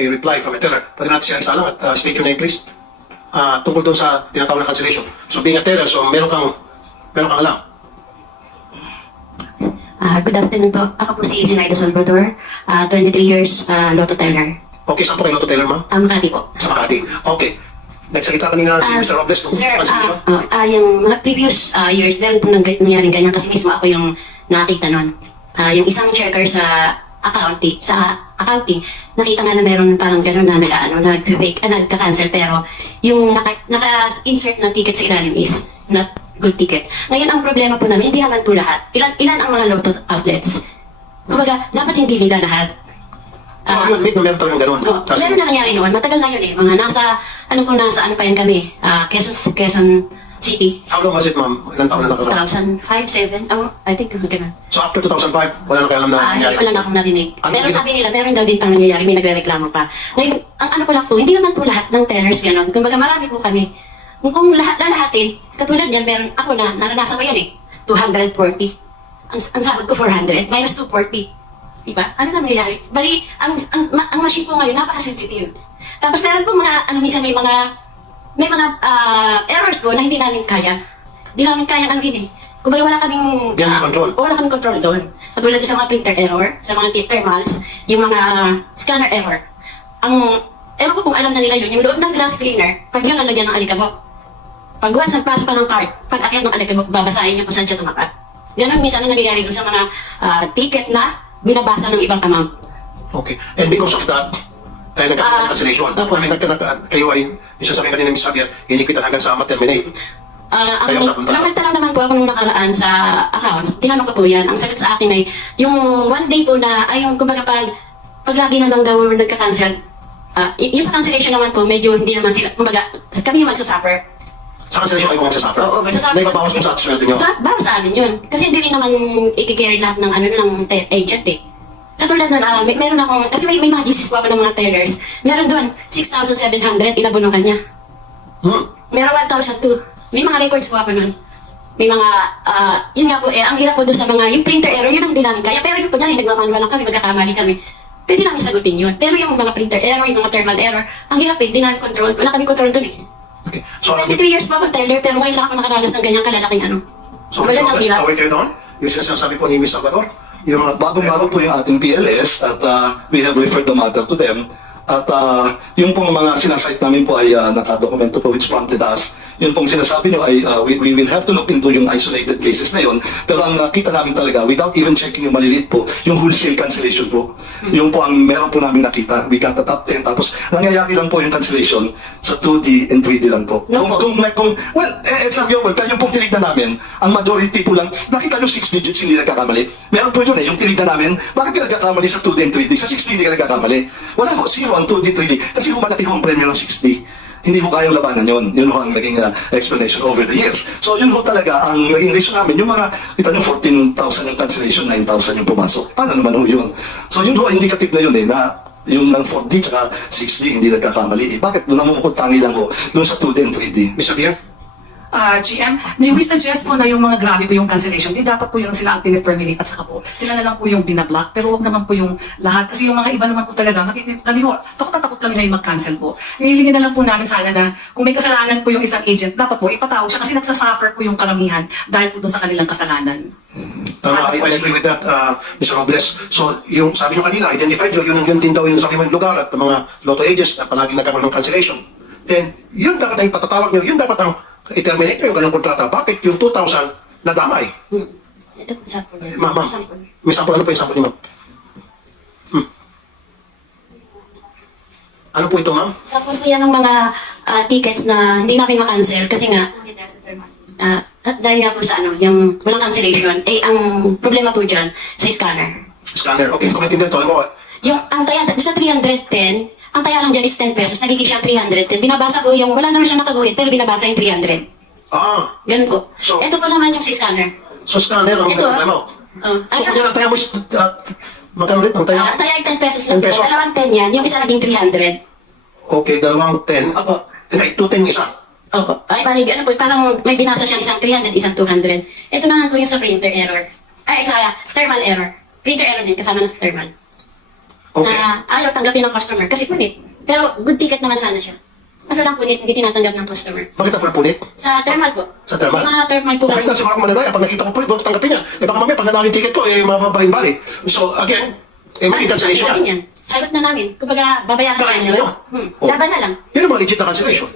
a reply from a teller. Pwede natin siya isa lang at state your name please. Tungkol doon sa tinatawag na cancellation. So being a teller, so meron kang alam. Good afternoon po. Ako po si Zinaida Salvador, 23 years Lotto Teller. Okay, saan po kayo Lotto teller, ma'am? Makati po. Sa Makati. Okay. Nagsalita kanina si Mr. Robles kung Sir, cancellation. yung mga previous years, meron po nangyaring ganyan kasi mismo ako yung nakita nun. Yung isang checker sa accounting, nakita nga na meron parang gano'n na nag-fake, nagka-cancel, pero yung naka-insert na ticket sa ilalim is not good ticket. Ngayon, ang problema po namin, hindi naman po lahat. Ilan ang mga lotto outlets? Kumbaga, dapat hindi nila lahat. Yun, meron talagang gano'n. Meron na nangyari noon. Matagal na yun eh. Mga nasa ano pa yan kami. Quezon City. How long was it, ma'am? Ilan taon na nakaraan? 2005, 2007. I think ganun. So after 2005, wala na kayo alam na nangyari? Wala na akong narinig. Ano Pero yun? sabi nila, meron daw din pang nangyayari. May nagre-reklamo pa. Ngayon, ang ano ko lang po, hindi naman po lahat ng tellers gano'n. Kumbaga marami po kami. Kung lahatin, katulad yan, meron ako na, naranasan ko yan eh. 240. Ang sahod ko 400, minus 240. Diba? Ano na nangyayari? Bali, ang machine po ngayon, napaka-sensitive. Tapos meron po mga, minsan may mga errors po na hindi namin kaya. Hindi namin kaya eh. Kumbaga wala kaming control. Wala kaming control doon. Katulad sa mga printer error, sa mga thermals, yung mga scanner error. Ewan ko kung alam na nila yun, yung loob ng glass cleaner, pag yun nalagyan ng alikabok. Pag once nagpasok pa ng card, pag akyat ng alikabok, babasahin niyo kung saan siya tumakat. Ganon minsan ang nangyayari doon sa mga ticket na binabasa ng ibang amount. Okay. And because of that, ay nagkakaroon ng cancellation. Opo. Kayo ay, isa sabi kanina ni Ms. Javier, hinikitan hanggang sa ma-terminate. Nagtanong naman po ako nung nakaraan sa accounts. Tinanong ko po yan. Ang sagot sa akin ay, yung one day po na, ay yung kumbaga pag lagi na lang daw nagka-cancel, yung sa cancellation naman po, medyo hindi naman sila, kumbaga, kami yung magsasuffer. Sa cancellation kayo magsasuffer? Oo, magsasuffer. May babawas mo sa sweldo nyo? Para sa amin yun. Kasi hindi rin naman i-carry lahat ng ng agent eh. Katulad nun, meron akong, kasi may mga GCs po ako ng mga tellers. Meron doon, 6,700, inabunukan niya. Meron 1,002. May mga records po ako nun. May mga, yun nga po ang hirap po doon sa mga, yung printer error, yun ang hindi namin kaya. Pero yung po niya, nagmamanual lang kami, magkakamali kami. Pwede namin sagutin yun. Pero yung mga printer error, yung mga thermal error, ang hirap eh, hindi namin control. Wala kami control doon eh. Okay. So, 23 years pa akong teller, pero ngayon lang ako nakaranas ng ganyang kalalaking So, wala nang hirap. aware kayo doon? Yung sinasabi po ni Ms. Salvador? Yung mga Bago po yung ating PLS at we have referred the matter to them. At yung pong mga sinasite namin po ay nakadokumento po which prompted us. Yung pong sinasabi nyo ay we will have to look into yung isolated cases na yun. Pero ang nakita namin talaga, without even checking yung maliliit po, yung wholesale cancellation po. Yung po ang meron po namin nakita. We got the top 10. Tapos nangyayari lang po yung cancellation sa 2D and 3D lang po. No. It's a real world. Pero yung pong tinignan namin, ang majority po lang, nakita nyo 6 digits hindi nagkakamali. Meron po yun yung tinignan namin, bakit ka nagkakamali sa 2D and 3D? Sa 6D hindi ka nagkakamali. Wala ho, 0 ang 2D, 3D. Kasi kung malaki ho ang premyo ng 6D, hindi ho kayang labanan yun. Yun ho ang naging explanation over the years. So yun ho talaga ang naging reason namin. Yung mga, kita nyo 14,000 yung cancellation, 9,000 yung pumasok. Paano naman ho yun? So yun ho, indicative na yun na yung ng 4D tsaka 6D hindi nagkakamali. Bakit doon namumukod tangi lang ho doon sa 2D and 3D? Ms. Javier? GM, may we suggest po na yung mga grabe po yung cancellation, di dapat po yung sila ang terminate at saka po, sila na lang po yung binablock, pero huwag naman po yung lahat, kasi yung mga iba naman po talaga, kami ho, takot kami na yung mag-cancel po. Nililingin na lang po namin sana na kung may kasalanan po yung isang agent, dapat po ipatawag siya kasi nagsasuffer po yung karamihan dahil po doon sa kanilang kasalanan. Tama, I agree with that, Mr. Robles. So, yung sabi nyo kanina, identified nyo, yun din daw yung sabi mo yung lugar at mga lotto agents na palagi nagkakaroon ng cancellation. Then, yun dapat ang patatawag nyo, yun dapat ang i-terminate nyo yung kanilang kontrata. Bakit yung 2,000 nadamay? Ito po sample. Ma'am, may sample, ano po yung sample niyo, ma'am? Ano po ito, ma'am? Tapos po yan ng mga tickets na hindi namin makancel kasi nga, at dahil nga po sa yung walang cancellation, ang problema po dyan sa scanner. Scanner. Okay, kung maintindihan ito, alam mo, Yung, ang taya, sa 310, ang taya lang dyan is 10 pesos, nagiging siyang 310. Binabasa ko yung, wala naman siyang nakaguhit, pero binabasa yung 300. Yan po. So- Ito po naman yung sa scanner. so scanner ang Ito, problema mo. So, kung yan ang taya mo is, magkano ulit ang taya? Ang taya ay 10 pesos lang 10 pesos. po. Dalawang 10 yan, yung isa naging 300. Okay, dalawang 10. Opo. Ay, 210 isa. Opo. Ay, bali, ano po, parang may binasa siyang isang 300, isang 200. Ito naman po yung sa printer error. Ay, isa thermal error. Printer error din, kasama na sa thermal. Okay. Na ayaw tanggapin ng customer kasi punit. Pero good ticket naman sana siya. Kaso lang punit, hindi tinatanggap ng customer. Bakit ako punit? Sa thermal po. Sa thermal? Yung mga thermal po. Kahit na siguro ako mananaya, pag nakita ko punit, huwag ko tanggapin yan. Baka mamaya, pag nanalo yung ticket ko, mababahin-bali. So, again, may cancellation Sagot yan. yan. Sagot na namin. Kumbaga, babayaran Kakain niyo na yun. Oh. Laban na lang. Yun ang mga legit na cancellation.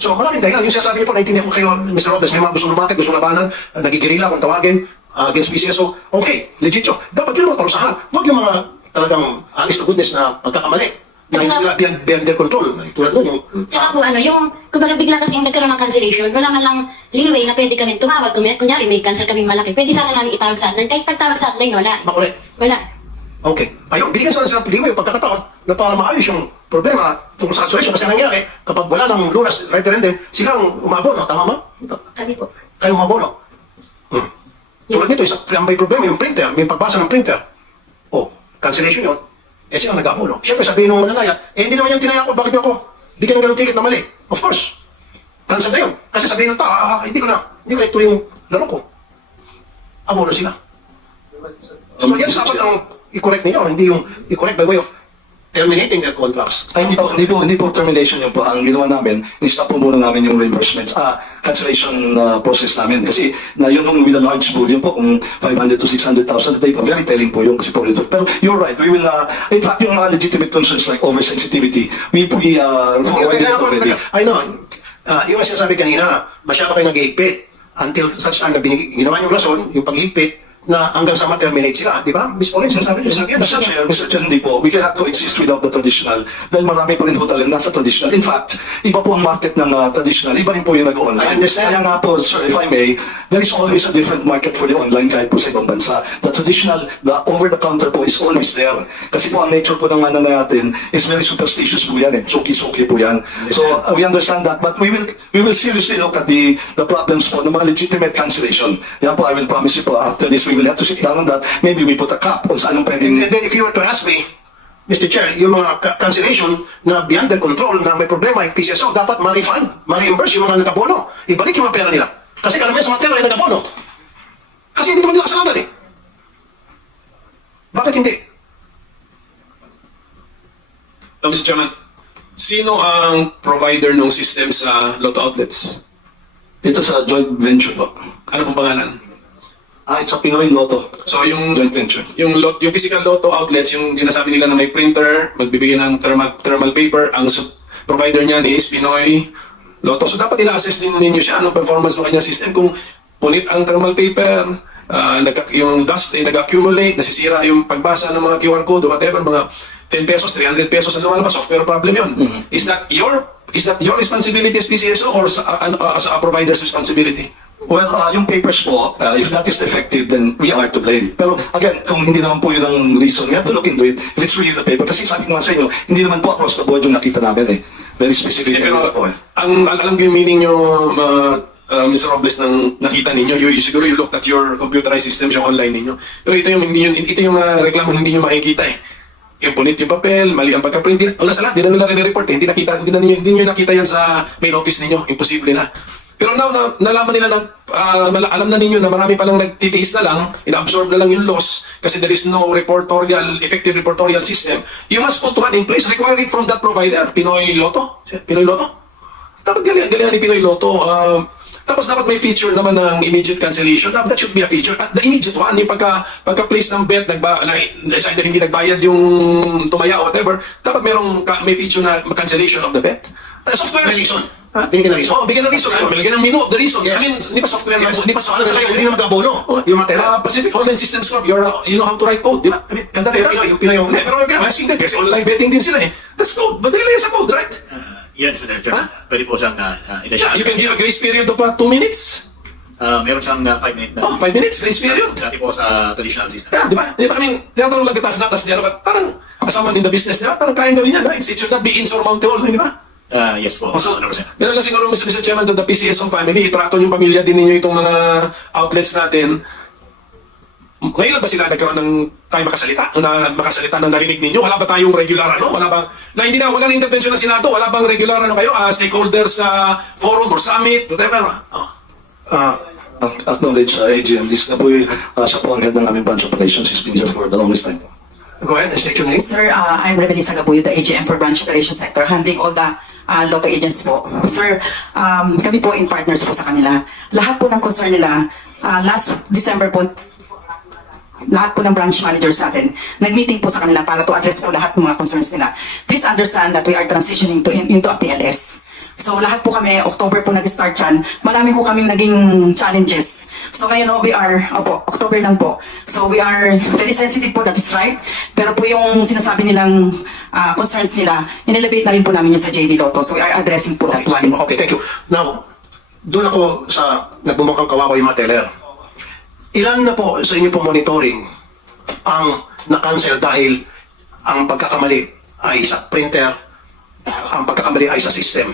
So, maraming dahilan. Yung sinasabi niyo po, naintindihan ko kayo, Mr. Robles, may mga gusto lumakit, gusto labanan, nagigirila kung tawagin, against PCSO. Okay, legit yun. Dapat yun ang mga parusahan. Huwag yung mga talagang honest to goodness na pagkakamali. Na hindi nila beyond their control. Tulad nun yung... Tsaka po yung, kumbaga bigla kasi nagkaroon ng cancellation, wala man lang leeway na pwede kami tumawag. Kunyari, may cancel kaming malaki. Pwede sana namin itawag sa hotline. Kahit pagtawag sa hotline, wala. Makulit. Wala. Okay. Ayun, binigyan sana sila ng piliway yung pagkakataon na para maayos yung problema tungkol sa cancellation. Kasi nangyari, kapag wala ng lunas, right there and then, sila ang umabono. Tama ba? Kami po. Kayo umabono. Tulad nito, isang may problema yung printer, may pagbasa ng printer. Oh, cancellation yun. Eh sila nag-abono. Siyempre sabihin ng mananaya, hindi naman yan tinaya ko, bakit niyo ako bigyan ng ganung ticket na mali? Of course. Cancel na yun. Kasi sabihin ng tao, hindi ko na ituloy yung laro ko. Abono sila. So yan dapat ang i-correct ninyo, hindi yung i-correct by way of terminating their contracts. Ay, hindi po termination yun po. Ang ginawa namin, ni-stop po muna namin yung reimbursements, cancellation process namin. Kasi na yun nung with a large pool, yun po, kung 500 to 600,000 a day po, very telling po yung kasi po ito. Pero you're right, we will, in fact, yung mga legitimate concerns like oversensitivity, we forwarded it already. I know. Yung sinasabi kanina, masyado kayo nag-ihigpit until such time na ginawa yung rason, yung paghihigpit, na hanggang sa ma-terminate sila, di ba? Miss Pauline, sinasabi niyo, Mr. Chair, hindi po. We cannot coexist without the traditional. Dahil marami pa rin po talagang nasa traditional. In fact, iba po ang market ng traditional. Iba rin po yung I nag-online. understand. Kaya nga po, sir, if I may, there is always a different market for the online kahit po sa ibang bansa. The traditional, the over-the-counter po is always there. Kasi po ang nature po ng mana natin is very superstitious po yan eh. Suki-suki po yan. So, we understand that. But we will seriously look at the problems po ng mga legitimate cancellation. Yan po, I will promise you po, after this, we will have to sit down on that. Maybe we put a cap on saan ang pwedeng... And then if you were to ask me, Mr. Chair, yung mga cancellation na beyond their control, na may problema yung PCSO, dapat ma-refund, ma-reimburse yung mga nag-abono. Ibalik yung mga pera nila. Kasi karamihan sa mga teller ay nag-abono. Kasi hindi naman nila kasalanan eh. Bakit hindi? Mr. Chairman, sino ang provider ng system sa Lotto outlets? Ito sa joint venture po. Ano pong pangalan? It's a Pinoy Lotto. So yung Joint venture. yung physical Lotto outlets, yung sinasabi nila na may printer, magbibigay ng thermal paper, ang provider niyan is Pinoy Lotto. So dapat ila-assess din ninyo siya anong performance ng kanyang system kung punit ang thermal paper, yung dust ay nag-accumulate, nasisira yung pagbasa ng mga QR code o whatever, mga 10 pesos, 300 pesos ang lumalabas, software problem yun. Is that your responsibility as PCSO or as a provider's responsibility? Well, yung papers po, if that is defective, then we are to blame. Pero again, kung hindi naman po yun ang reason, we have to look into it if it's really the paper. Kasi sabi ko nga sa inyo, hindi naman po across the board yung nakita namin eh. Very specific areas po eh. Alam ko yung meaning nyo, Mr. Robles, nang nakita ninyo, siguro you looked at your computerized system, yung online ninyo. Pero ito yung reklamo hindi nyo makikita eh. Yung punit yung papel, mali ang pagka-print, wala sa lahat, hindi na nila re-report eh. Hindi nyo nakita yan sa main office ninyo, imposible na. Pero now, nalaman nila na, alam na ninyo na marami palang nagtitiis na lang, ina-absorb na lang yung loss kasi there is no effective reportorial system. You must put one in place, require it from that provider, Pinoy Lotto. Pinoy Lotto? Dapat galingan ni Pinoy Lotto. Tapos dapat may feature naman ng immediate cancellation. That should be a feature. At the immediate one, yung pagka-place ng bet, either hindi nagbayad yung tumaya or whatever, dapat may feature na cancellation of the bet. Software May reason. Bigyan ka ng reason. bigyan ng reason. Bigyan ng minute, the reason. Yes. I mean, hindi pa software, Yes. hindi pa software. Ano sa kayo, hindi naman mag-abono. Yung mga teller. Pacific Online Systems Corp, you know how to write code, di ba? I mean, ganda Yung Pinoy yung- Hindi, pero asking them, kasi online betting din sila eh. That's code. Madali lang yan sa code, right? Yes, Sir Chairman. Pwede po siyang Yeah, you can give a grace period of 2 minutes. meron siyang 5 minutes na. 5 minutes, grace period. Dati po sa traditional system. Yeah, di ba? I mean, tinatanong lang kita sa natas niya, parang kasaman in the business niya, parang kayang gawin yan, right? It should not be insurmountable, di ba? Yes po, So, 100%. ganun lang siguro, Mr. Chairman, to the PCSO family, itrato yung pamilya din ninyo itong mga outlets natin. Ngayon lang ba sila nagkaroon ng tayo makasalita? Na makasalita ng narinig ninyo? Wala ba tayong regular ano? Wala bang, wala na intervention ng Senado? Wala bang regular ano kayo? Stakeholders forum or summit? Whatever. Acknowledge AGM, this na po siya po ang head ng aming branch operations. He's been here for the longest time. Go ahead and state your name. Sir, I'm Rebelisa Gabuyo, the AGM for Branch Operations Sector, handling all the lotto agents po. Sir, kami po in partners po sa kanila. Lahat po ng concern nila, last December po, lahat po ng branch managers natin, nag-meeting po sa kanila para to address po lahat ng mga concerns nila. Please understand that we are transitioning into a PLS. So lahat po kami, October po nag-start yan. Marami po kaming naging challenges. So ngayon we are, October lang po. So we are very sensitive po, that is right. Pero po yung sinasabi nilang concerns nila, inelevate na rin po namin yung sa JV Lotto. So we are addressing po that one. Okay, thank you. Now, doon ako sa nagbumukhang kawawa yung mga teller. Ilan na po sa inyo po monitoring ang na-cancel dahil ang pagkakamali ay sa printer, ang pagkakamali ay sa system?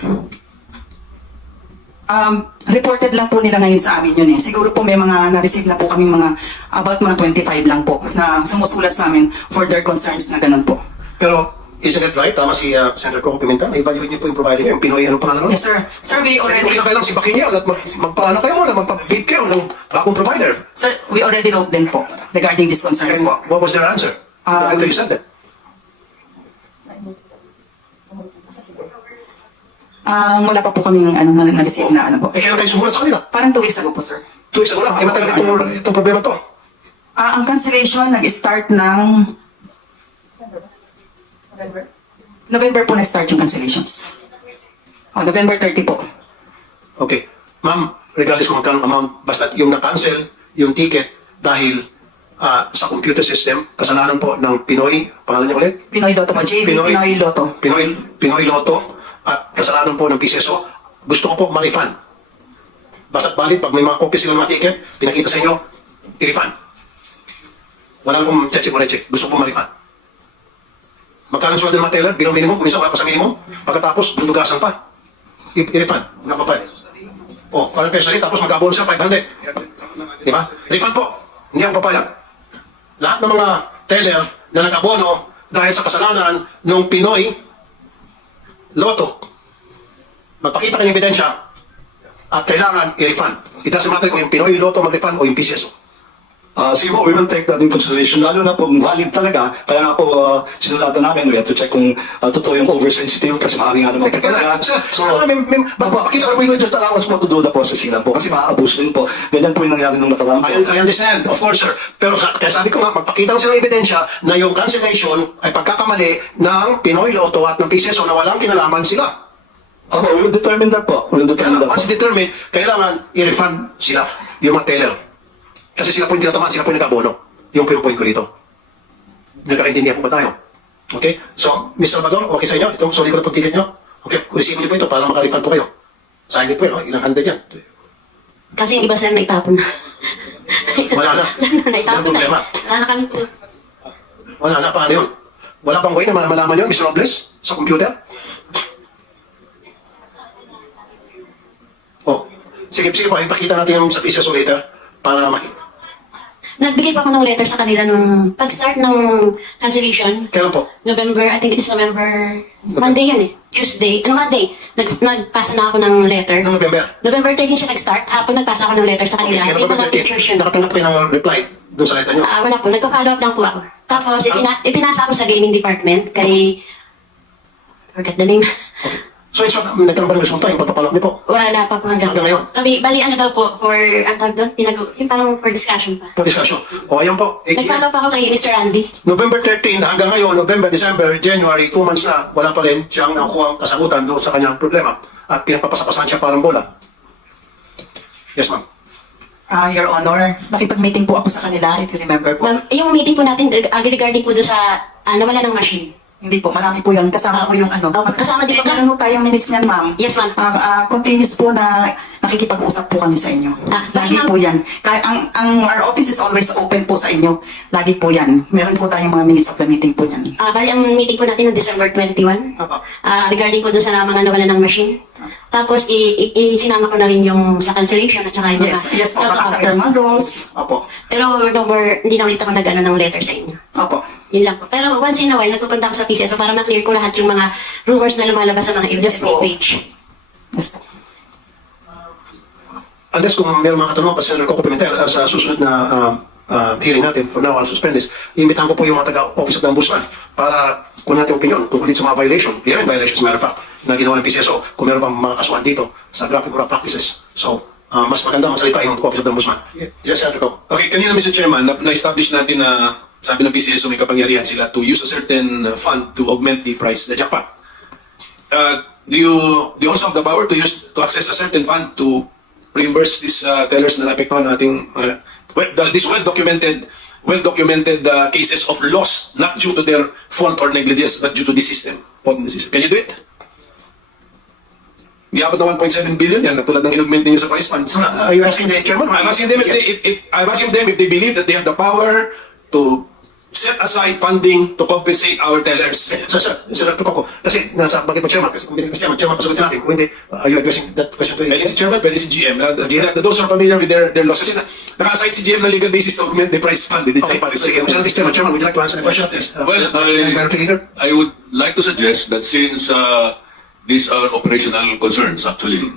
Reported lang po nila ngayon sa amin yun eh. Siguro po may mga na-receive na po kami mga about mga 25 lang po na sumusulat sa amin for their concerns na ganun po. Pero, isn't it right? Tama si Senator Coco Pimentel. I-evaluate niyo po yung provider niyo, yung Pinoy, anong pangalan nun? Yes sir. Sir, we Okay already, na kailang sipakin niyo at magpaano kayo muna, magpabid kayo ng bagong provider. sir, we already wrote them po regarding these concerns And po. what was their answer? Until you said that. Wala pa po kaming na-receive na ano po. Eh, kailan kayo sumulat sa kanila? Parang 2 weeks ago po sir. 2 weeks ago lang. Ay, matagal itong problema to. Ang cancellation nag-start ng November po nag-start yung cancellations. November 30 po. Okay. Ma'am, regardless kung magkano amount, basta yung na-cancel, yung ticket, dahil sa computer system, kasalanan po ng Pinoy, pangalan niya ulit? Pinoy Lotto po. JV Pinoy Lotto. Pinoy Lotto, at kasalanan po ng PCSO, gusto ko po ma-refund. Basta't valid, pag may mga copy silang mga ticket, pinakita sa inyo, i-refund. Wala pong check or check, gusto ko po ma-refund. Magkano sweldo ng mga teller? Bilang minimum, kung isa wala pa sa minimum, pagkatapos, dundugasan pa. I-refund. Nga pa pa. O, 5 pesos rin, tapos mag-abono siya 500. Di ba? Refund po. Hindi ako papayag. Lahat ng mga teller na nag-abono dahil sa kasalanan ng Pinoy Lotto, magpakita kayo ng ebidensya at kailangan i-refund. It doesn't matter kung yung Pinoy Lotto mag-refund o yung PCSO. Sige po, we will take that in consideration. Lalo na po, valid talaga. Kaya nga po, sinulatan namin, we have to check kung totoo yung oversensitive kasi maaari nga naman po talaga. We will just allow us po to do the processing lang po kasi maaabuse din po. Ganyan po yung nangyari nung nakaraan po. I understand, of course, sir. Pero kaya sabi ko nga, magpakita lang sila ng ebidensya na yung cancellation ay pagkakamali ng Pinoy Lotto at ng PCSO na walang kinalaman sila. We will determine that po. We will determine that Once po. determined, kailangan i-refund sila, yung mga teller. Kasi sila po yung tinatamaan, sila po yung nag-abono. Yung po yung point ko dito. Nagkakaintindihan po ba tayo? Okay? So, Mr. Salvador, okay sa inyo? Itong sorry ko na pong ticket nyo. Okay, receive niyo po ito para makarefund po kayo. Sign niyo po yun, ilang hundred yan. Kasi yung iba sir naitapon na. Wala na. Naitapon Walang na. problema. Wala na kami po. Wala na, paano yun? Wala pang way na malaman yun, Mr. Robles, sa computer? Oh, sige po, ipakita natin yung sa PCSO later para makita. Nagbigay pa ako ng letter sa kanila nung pag-start ng cancellation. Kailan po? November, I think it's November, Monday yun eh. Tuesday, Monday. Nagpasa na ako ng letter. Noong November. November 13 siya nag-start. Hapon nagpasa ako ng letter sa Okay, kanila. sige, May November mga 30. pictures yun. Nakatanggap kayo ng reply doon sa letter nyo. Wala po, nagpa-follow up lang po ako. Tapos, ipinasa ako sa gaming department kay... Forgot the name. So, nagkaroon ba ng resulta yung pagpapalak niyo po? Wala pa po hanggang Hanggang ngayon? Bali, ano daw po, for, ang tawag doon, yung parang for discussion pa. For discussion. O, ayan po. Nagfollow pa ako kay Mr. Andy. November 13 hanggang ngayon, November, December, January, 2 months na, wala pa rin siyang nakuha ang kasagutan doon sa kanyang problema. At pinagpapasapasan siya parang bola. Yes, ma'am. Your Honor, nakipag-meeting po ako sa kanila, if you remember po. Ma'am, yung meeting po natin regarding po doon sa nawala ng machine. Hindi po, marami po yun. Kasama po yung ano. Kasama din po. Ano tayong minutes niyan, ma'am? Yes, ma'am. Continuous po na nakikipag-usap po kami sa inyo. Lagi ma'am. po yan. Kaya our office is always open po sa inyo. Lagi po yan. Meron po tayong mga minutes of the meeting po yan. Bali, ang meeting po natin noong December 21. Opo. Regarding po doon sa mga nawala ng machine. Tapos, sinama ko na rin yung sa cancellation at saka yung mga Yes po, protocols. sa thermal rolls. Opo. Pero no more, hindi na ulit ako nag-ano ng letter sa inyo. Opo. Yun lang po. Pero once in a while, nagpupunta ako sa PCSO para ma-clear ko lahat yung mga rumors na lumalabas sa mga Yes FB po. page. Yes po. Unless kung meron mga katanungan pa Senator Coco Pimentel sa susunod na hearing natin, for now, I'll suspend this. Iimbitahan ko po yung mga taga-office of the Ombudsman para kung natin opinion tungkol dito sa mga violation, hearing violations, matter of fact, na ginawa ng PCSO, kung meron bang mga kasuhan dito sa graphic oral practices. So, mas maganda magsalita yung office of the Ombudsman. Yes, Senator Ko. Okay, kanina Mr. Chairman, na-establish natin na sabi ng PCSO may kapangyarihan sila to use a certain fund to augment the price, the jackpot. Do you also have the power to access a certain fund to reimburse these tellers na naapektuhan nating these well-documented cases of loss not due to their fault or negligence but due to the system? Fault in the system. Can you do it? Di abot na 1.7 billion yan, katulad ng inaugment ninyo sa price funds. Are you asking the chairman? I'm asking them if they believe that they have the power to set aside funding to compensate our tellers. Senator Coco, kasi nasa bagay mo, Chairman, kasi kung binigay ko Chairman, pasagutin natin. Kung hindi, are you addressing that question to Pwede si Chairman, pwede si GM. Those who are familiar with their losses. Naka-aside si GM na legal basis to augment the price fund. Hindi Okay, pa rin. sige, Senator Chairman, would you like to answer the question? Please? Well, Senator Leader? I would like to suggest that since these are operational concerns, actually,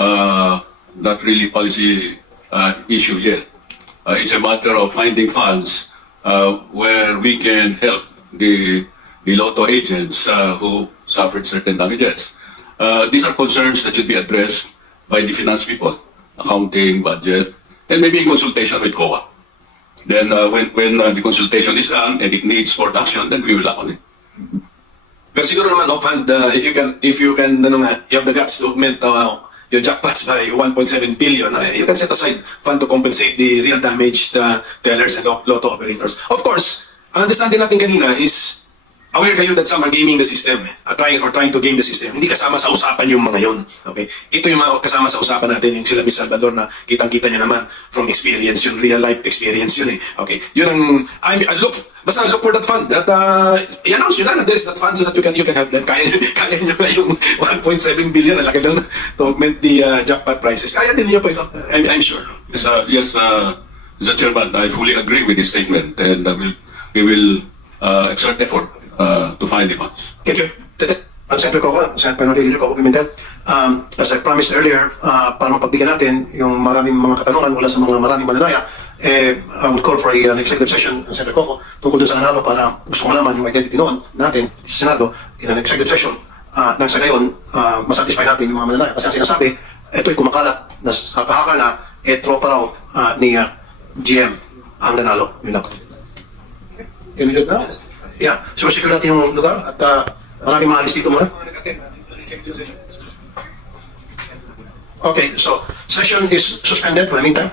not really policy issue yet. It's a matter of finding funds where we can help the lotto agents who suffered certain damages. These are concerns that should be addressed by the finance people, accounting, budget, and maybe in consultation with COA. Then when the consultation is done and it needs more action, then we will act on it. Pero siguro naman offhand, if you can, you have the guts to augment your jackpots by 1.7 billion, you can set aside fund to compensate the real damaged tellers and lotto operators. Of course, ang understanding natin kanina is aware kayo that some are gaming the system, trying to game the system. Hindi kasama sa usapan yung mga yon. Okay? Ito yung mga kasama sa usapan natin, yung sila Miss Salvador na kitang-kita niya naman from experience, yung real life experience yun eh. Okay? Yun ang, basta look for that fund, that, i-announce yun na, there's that fund so that you can help them. Kaya nyo na yung 1.7 billion, na laki lang to augment the jackpot prices. Kaya din niyo po ito, I'm sure. Yes, Mr. Chairman, I fully agree with this statement, and we will exert effort to find the funds. Thank you. Senator Coco, Senator Leader Coco Pimentel, as I promised earlier, para mapagbigyan natin yung maraming mga katanungan mula sa mga maraming mananaya, I would call for an executive session, Senator Coco, tungkol doon sa nanalo para gusto ko malaman yung identity noon natin sa Senado in an executive session. Nang sa gayon, masatisfy natin yung mga mananaya. Kasi ang sinasabi, ito'y kumakalat na sa kahaka na, tropa raw ni GM ang nanalo. Yun lang. Can we do that? Yeah, so secure natin yung lugar at maraming maalis dito muna. Okay, so session is suspended for the meantime.